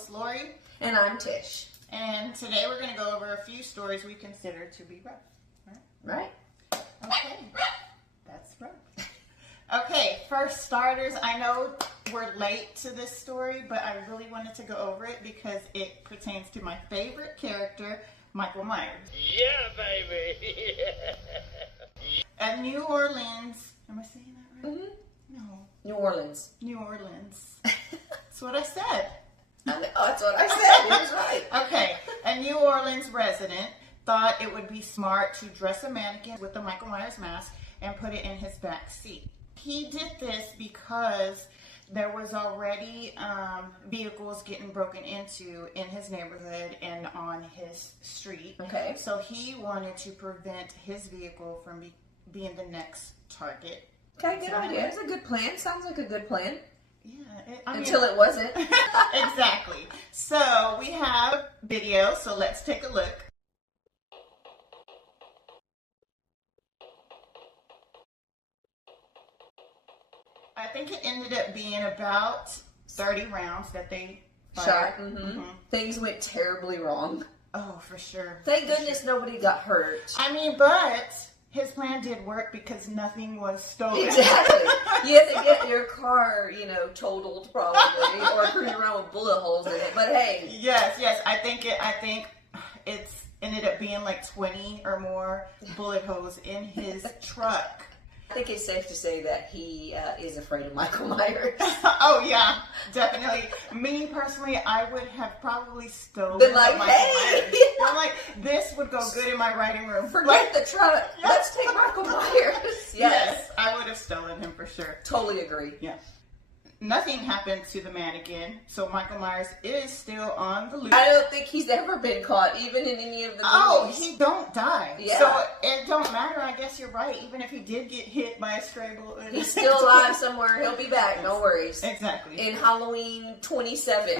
host, Lori. And I'm Tish. And today we're going to go over a few stories we consider to be rough. Right? Okay. That's rough. Okay, for starters, I know we're late to this story, but I really wanted to go over it because it pertains to my favorite character, Michael Myers. Yeah, baby. At New Orleans, am I saying that right? Mm-hmm. No. New Orleans. New Orleans. That's what I said. I know, that's what I said. He was right. Okay, a New Orleans resident thought it would be smart to dress a mannequin with the Michael Myers mask and put it in his back seat. He did this because there was already vehicles getting broken into in his neighborhood and on his street. Okay. So he wanted to prevent his vehicle from being the next target. Okay, good idea. It's a good plan. Sounds like a good plan. Yeah. Until it wasn't. Exactly. So we have video, so let's take a look. I think it ended up being about 30 rounds that they fired. Shot. Mm-hmm. Things went terribly wrong. Oh, for sure. Thank goodness nobody got hurt. I mean, but his plan did work because nothing was stolen. Exactly. You had to get your car, totaled probably, or cruise around with bullet holes in it. But hey. Yes. I think it's ended up being like 20 or more bullet holes in his truck. I think it's safe to say that he is afraid of Michael Myers. Oh yeah, definitely. Me personally, I would have probably stolen. Been like, Michael hey, Myers. I'm like, this would go good in my writing room. Forget the truck. Yes. Let's take Michael Myers. Yes, I would have stolen him for sure. Totally agree. Yeah. Nothing happened to the mannequin, so Michael Myers is still on the loose. I don't think he's ever been caught, even in any of the movies. Oh, he don't die. Yeah. So it don't matter. I guess you're right. Even if he did get hit by a stray bullet, He's still alive somewhere. He'll be back. No worries. Exactly. In Halloween 27.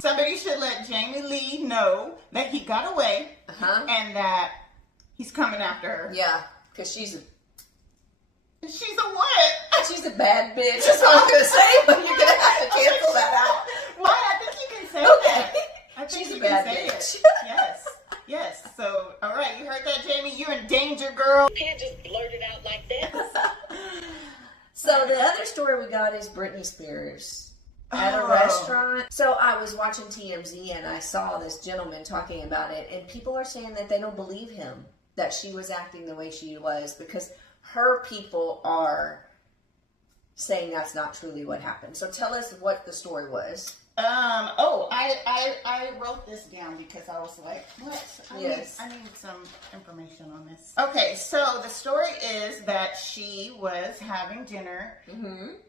Somebody should let Jamie Lee know that he got away and that he's coming after her. Yeah, because she's a what? She's a bad bitch. That's all I'm going to say, but you're going to have to cancel that out. Why? I think you can say that. I think She's you a bad can say bitch. It. Yes. So, all right, you heard that, Jamie? You're in danger, girl. You can't just blurt it out like that. So the other story we got is Britney Spears at a restaurant. So I was watching TMZ and I saw this gentleman talking about it, and people are saying that they don't believe him, that she was acting the way she was, because her people are saying that's not truly what happened. So tell us what the story was. I wrote this down because I was like, what? I need some information on this. Okay, so the story is that she was having dinner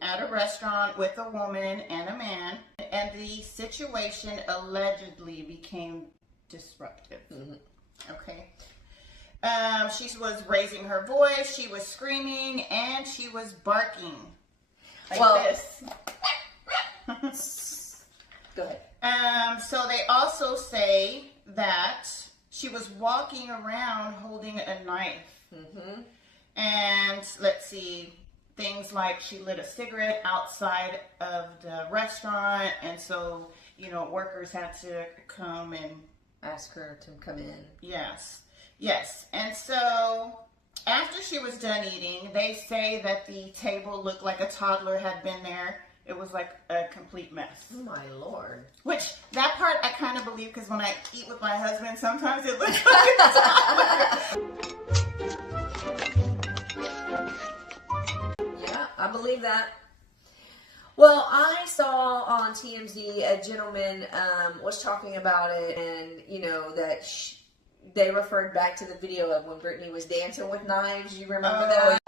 at a restaurant with a woman and a man, and the situation allegedly became disruptive. Okay. She was raising her voice, she was screaming, and she was barking. Like this. Go ahead. So they also say that she was walking around holding a knife. And let's see, things like she lit a cigarette outside of the restaurant, and so, workers had to come and ask her to come in. Yes. And so after she was done eating, they say that the table looked like a toddler had been there. It was like a complete mess. Oh my Lord. Which, that part I kind of believe, because when I eat with my husband, sometimes it looks like a toddler. Yeah, I believe that. Well, I saw on TMZ a gentleman was talking about it, and, that they referred back to the video of when Britney was dancing with knives. You remember that?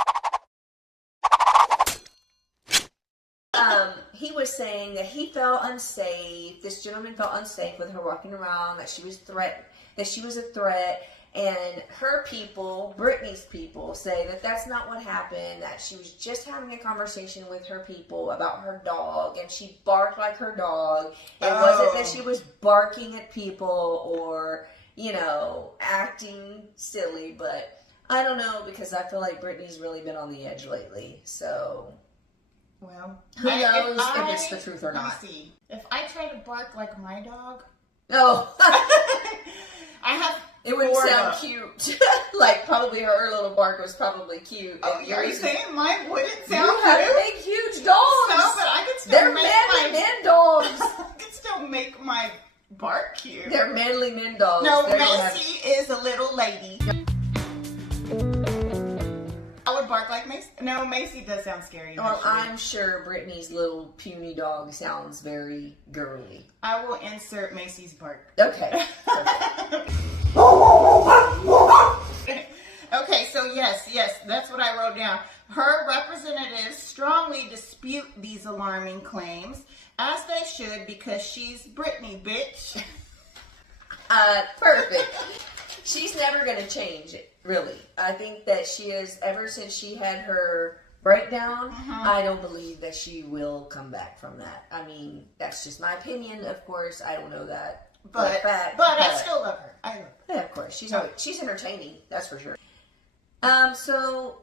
He was saying that he felt unsafe. This gentleman felt unsafe with her walking around, that she was a threat. And her people, Britney's people, say that that's not what happened, that she was just having a conversation with her people about her dog, and she barked like her dog. It wasn't that she was barking at people or, acting silly, but I don't know, because I feel like Britney's really been on the edge lately, so Well, who knows if it's the truth or not. Let me see. If I try to bark like my dog, no, I have. It wouldn't four sound of them. cute. Like, probably her little bark was probably cute. Oh, are you saying mine wouldn't sound you have cute? big, huge dogs. No, but I could still They're make manly my men dogs. I could still make my bark cute. They're manly men dogs. No, They don't Macy is a little lady. I would bark like Macy. No, Macy does sound scary. Well, actually. I'm sure Brittany's little puny dog sounds very girly. I will insert Macy's bark. Okay. Okay, so yes, that's what I wrote down. Her representatives strongly dispute these alarming claims, as they should, because she's Brittany, bitch. Perfect. She's never going to change it, really. I think that she is, ever since she had her breakdown, I don't believe that she will come back from that. I mean, that's just my opinion, of course. I don't know that. But I still love her. I love her. Yeah, of course. She's entertaining, that's for sure. So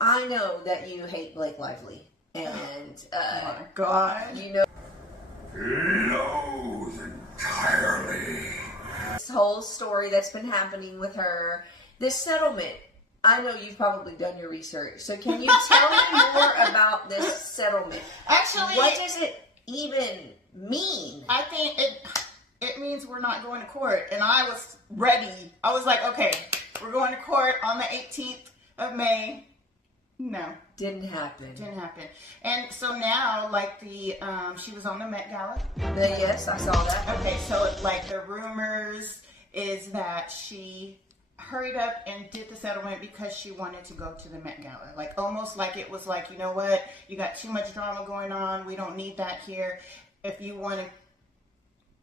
I know that you hate Blake Lively, and Oh my God. you know Loathe entirely. this whole story that's been happening with her, this settlement. I know you've probably done your research, so can you tell me more about this settlement? Actually, What does it even mean? I think it means we're not going to court, and I was ready. I was like, okay, we're going to court on the 18th of May. No, Didn't happen. didn't happen. And so now, like she was on the Met Gala. Yes, I saw that. Okay, so like the rumors is that she hurried up and did the settlement because she wanted to go to the Met Gala. Like almost like it was like, you know what, you got too much drama going on. We don't need that here. If you want to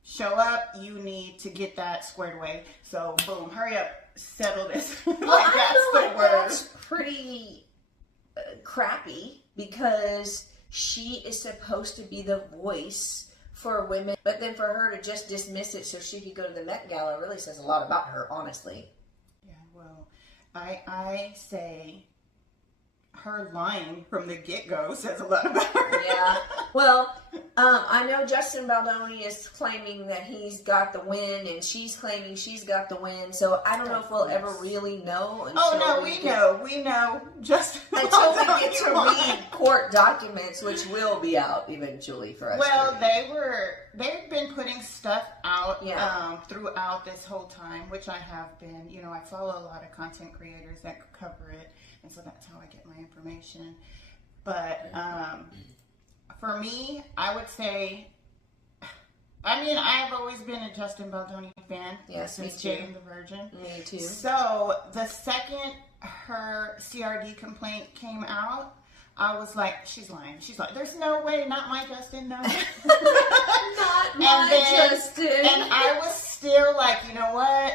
show up, you need to get that squared away. So boom, hurry up, settle this. Well, Like, I that's feel the like word. that's pretty crappy, because she is supposed to be the voice for women, but then for her to just dismiss it so she could go to the Met Gala really says a lot about her, honestly. Yeah, well, I say her lying from the get-go says a lot about her. Yeah. Well, I know Justin Baldoni is claiming that he's got the win, and she's claiming she's got the win. So I don't know if we'll ever really know. Oh no, we know. Just until we get to read court documents, which will be out eventually for us. Well, they've been putting stuff out throughout this whole time, which I have been. You know, I follow a lot of content creators that cover it, and so that's how I get my information. But for me, I would say, I mean, I've always been a Justin Baldoni fan since Jade and the Virgin. Me too. So the second her CRD complaint came out, I was like, she's lying. She's like, there's no way, not my Justin, no. Not my Justin. And I was still like, you know what?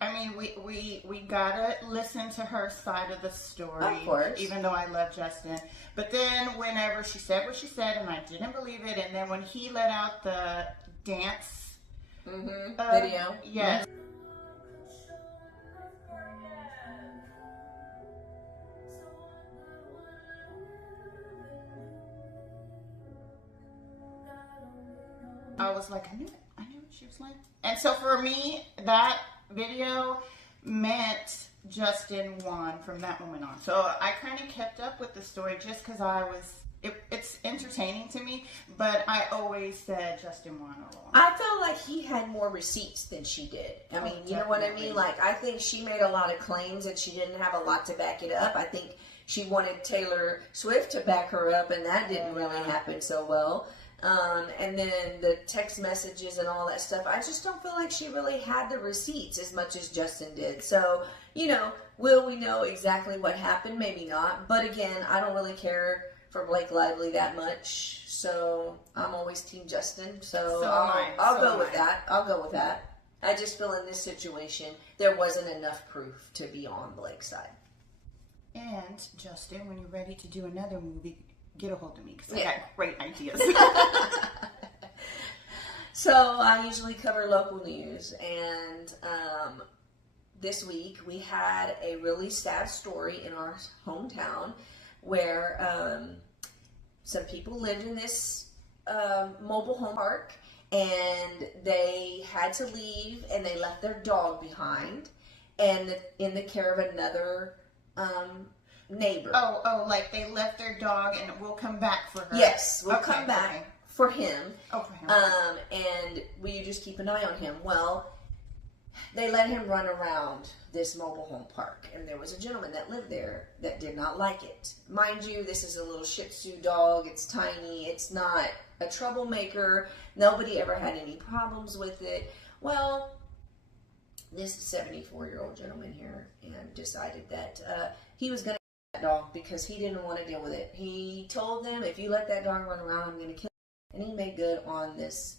I mean, we gotta listen to her side of the story. Of course. Even though I love Justin. But then whenever she said what she said, and I didn't believe it, and then when he let out the dance video. Yes. I was like, I knew what she was like. And so for me, that video meant Justin won from that moment on. So I kind of kept up with the story just because it's entertaining to me, but I always said Justin won all along. I felt like he had more receipts than she did. I mean, you know what I mean? Like, I think she made a lot of claims and she didn't have a lot to back it up. I think she wanted Taylor Swift to back her up, and that didn't really happen so well. And then the text messages and all that stuff, I just don't feel like she really had the receipts as much as Justin did. So, you know, will we know exactly what happened? Maybe not. But again, I don't really care for Blake Lively that much. So I'm always Team Justin. So I'll go with that. I'll go with that. I just feel in this situation, there wasn't enough proof to be on Blake's side. And Justin, when you're ready to do another movie, get a hold of me because I got great ideas. So I usually cover local news, and this week we had a really sad story in our hometown. where some people lived in this mobile home park, and they had to leave, and they left their dog behind, and in the care of another neighbor. Oh, like they left their dog, and we'll come back for her. Yes, we'll come back for him. Oh, for him. And will you just keep an eye on him? Well, they let him run around this mobile home park, and there was a gentleman that lived there that did not like it. Mind you, this is a little Shih Tzu dog. It's tiny. It's not a troublemaker. Nobody ever had any problems with it. Well, this 74-year-old gentleman here and decided that he was going to kill that dog because he didn't want to deal with it. He told them, if you let that dog run around, I'm going to kill it. And he made good on this.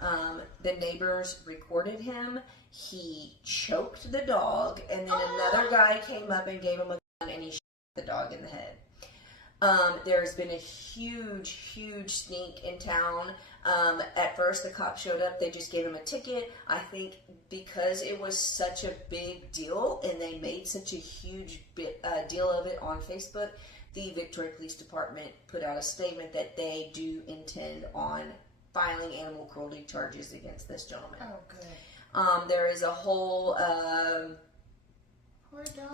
The neighbors recorded him. He choked the dog, and then another guy came up and gave him a gun, and he shot the dog in the head. There's been a huge stink in town. At first, the cops showed up. They just gave him a ticket. I think because it was such a big deal, and they made such a huge deal of it on Facebook, the Victoria Police Department put out a statement that they do intend on filing animal cruelty charges against this gentleman. Oh, good. There is a whole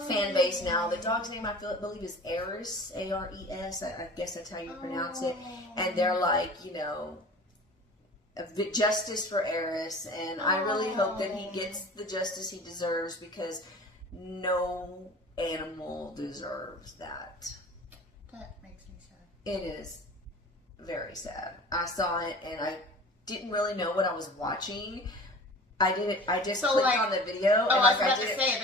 fan base now. The dog's name, I believe, is Ares, A-R-E-S. I guess that's how you pronounce it. And they're like, justice for Ares. And I really hope that he gets the justice he deserves, because no animal deserves that. That makes me sad. It is very sad. I saw it, and I didn't really know what I was watching. I just clicked on the video. Oh, I was about to say,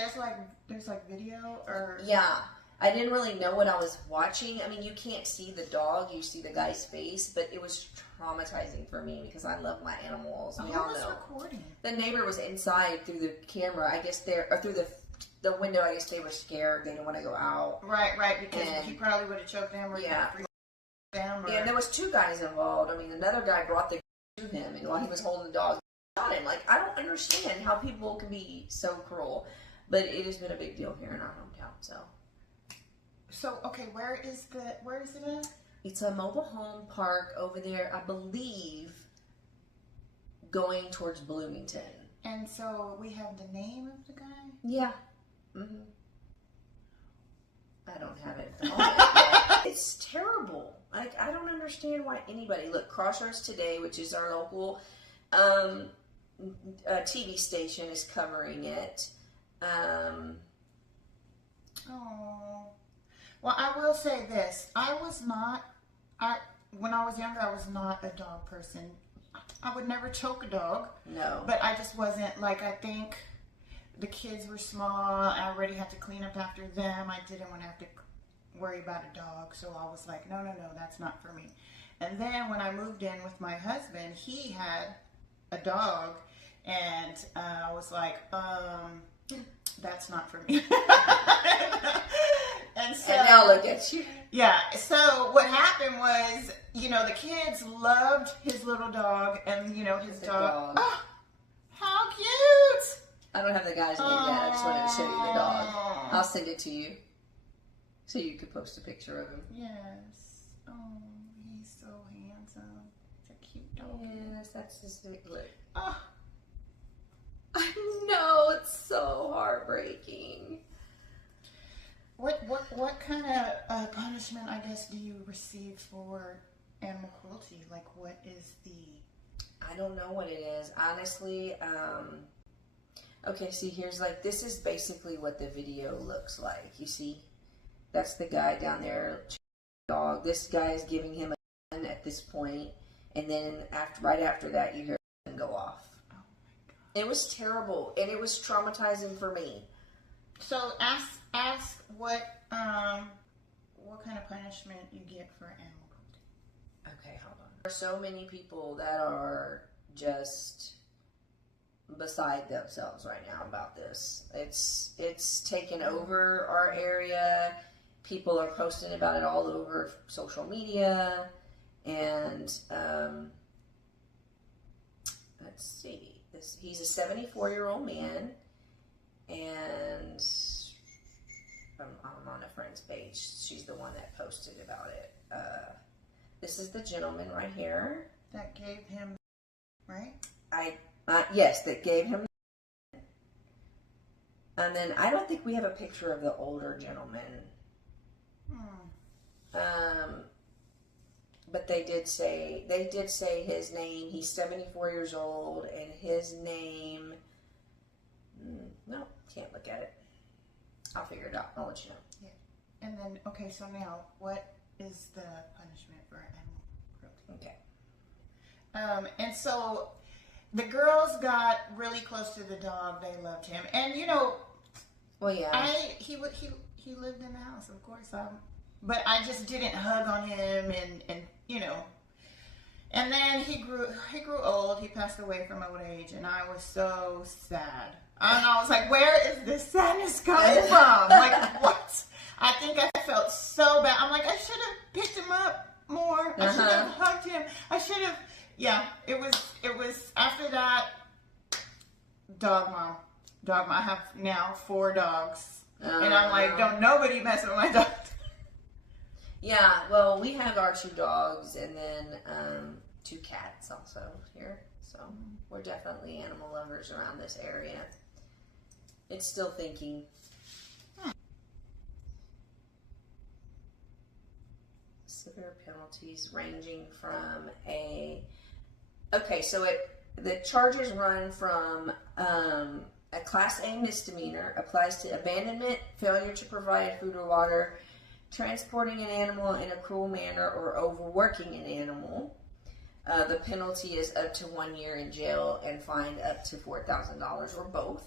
there's like video or... Yeah. I didn't really know what I was watching. I mean, you can't see the dog. You see the guy's face. But it was traumatizing for me because I love my animals. Who was recording? The neighbor was inside through the camera. I guess through the window. I guess they were scared. They didn't want to go out. Right. Because he probably would have choked them or them. Or... Yeah, there was two guys involved. I mean, another guy brought the to him, and while he was holding the dog, shot him. Like, I don't understand how people can be so cruel. But it has been a big deal here in our hometown, So, okay, where is it at? It's a mobile home park over there, I believe, going towards Bloomington. And so we have the name of the guy? Yeah. Mm-hmm. I don't have it on it. It's terrible. Like, I don't understand why anybody... Look, Crossroads Today, which is our local TV station, is covering it. Well, I will say this. When I was younger, I was not a dog person. I would never choke a dog. No. But I just wasn't, like, I think the kids were small. I already had to clean up after them. I didn't want to have to worry about a dog. So I was like, no, that's not for me. And then when I moved in with my husband, he had a dog. And I was like, that's not for me. And now look at you. Yeah. So what happened was, the kids loved his little dog, and his dog. Oh, how cute! I don't have the guy's name yet. I just wanted to show you the dog. I'll send it to you, so you could post a picture of him. Yes. Oh, he's so handsome. It's a cute dog. Yes, that's his look. Oh. I know, it's so heartbreaking. What kind of punishment, I guess, do you receive for animal cruelty? Like, what is the... I don't know what it is. Honestly, okay, see, here's this is basically what the video looks like. You see? That's the guy down there, dog. This guy is giving him a gun at this point, and then right after that, you hear him go off. Oh my God. It was terrible, and it was traumatizing for me. So ask what kind of punishment you get for animal cruelty. Okay, hold on. There are so many people that are just beside themselves right now about this. It's taken over our area. People are posting about it all over social media, and let's see. He's a 74-year-old man, and I'm on a friend's page. She's the one that posted about it. This is the gentleman right here. That gave him, right? Yes, that gave him. And then I don't think we have a picture of the older gentleman. But they did say his name. He's 74 years old, and his name. No, can't look at it. I'll figure it out. I'll let you know. Yeah. And then, okay, so now, what is the punishment for animal cruelty? Okay. And so the girls got really close to the dog. They loved him, and Well, yeah. he lived in the house, of course. But I just didn't hug on him, and and then he grew old. He passed away from old age, and I was so sad. And I was like, where is this sadness coming from? Like, what? I think I felt so bad. I'm like, I should have picked him up more. I should have hugged him. I should have. Yeah, it was after that. Dog mom. I have now 4 dogs, and I'm like, don't nobody mess with my dog. Yeah, well, we have our 2 dogs and then 2 cats also here. So we're definitely animal lovers around this area. It's still thinking. Severe penalties ranging from the charges run from a Class A misdemeanor, applies to abandonment, failure to provide food or water, transporting an animal in a cruel manner, or overworking an animal. The penalty is up to 1 year in jail and fined up to $4,000 or both.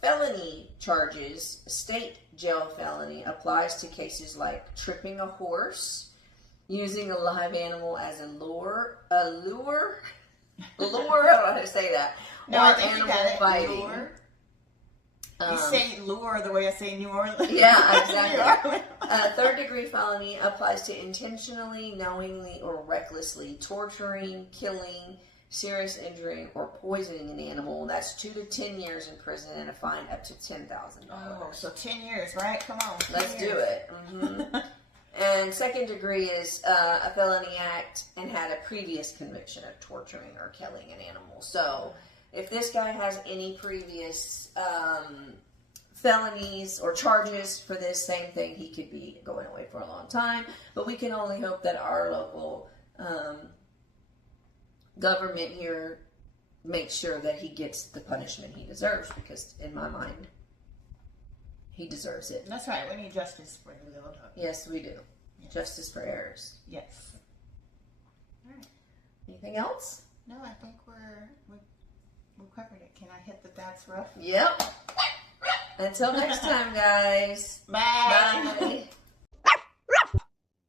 Felony charges, state jail felony, applies to cases like tripping a horse, using a live animal as a lure, I don't know how to say that, No, or I think you animal got it. fighting. Lure. You say lure the way I say New Orleans. Yeah, exactly. New Orleans. Third-degree felony applies to intentionally, knowingly, or recklessly torturing, killing, serious injuring, or poisoning an animal. That's 2 to 10 years in prison and a fine up to $10,000. Oh, so 10 years, right? Come on. Let's do it. Mm-hmm. And second degree is a felony act and had a previous conviction of torturing or killing an animal. So if this guy has any previous felonies or charges for this same thing, he could be going away for a long time. But we can only hope that our local government here makes sure that he gets the punishment he deserves, because in my mind, he deserves it. That's right. We need justice for the little dog. Yes, we do. Yes. Justice for errors. Yes. All right. Anything else? No, I think we covered it. Can I hit the that's rough? Yep. Until next time, guys. Bye. Bye.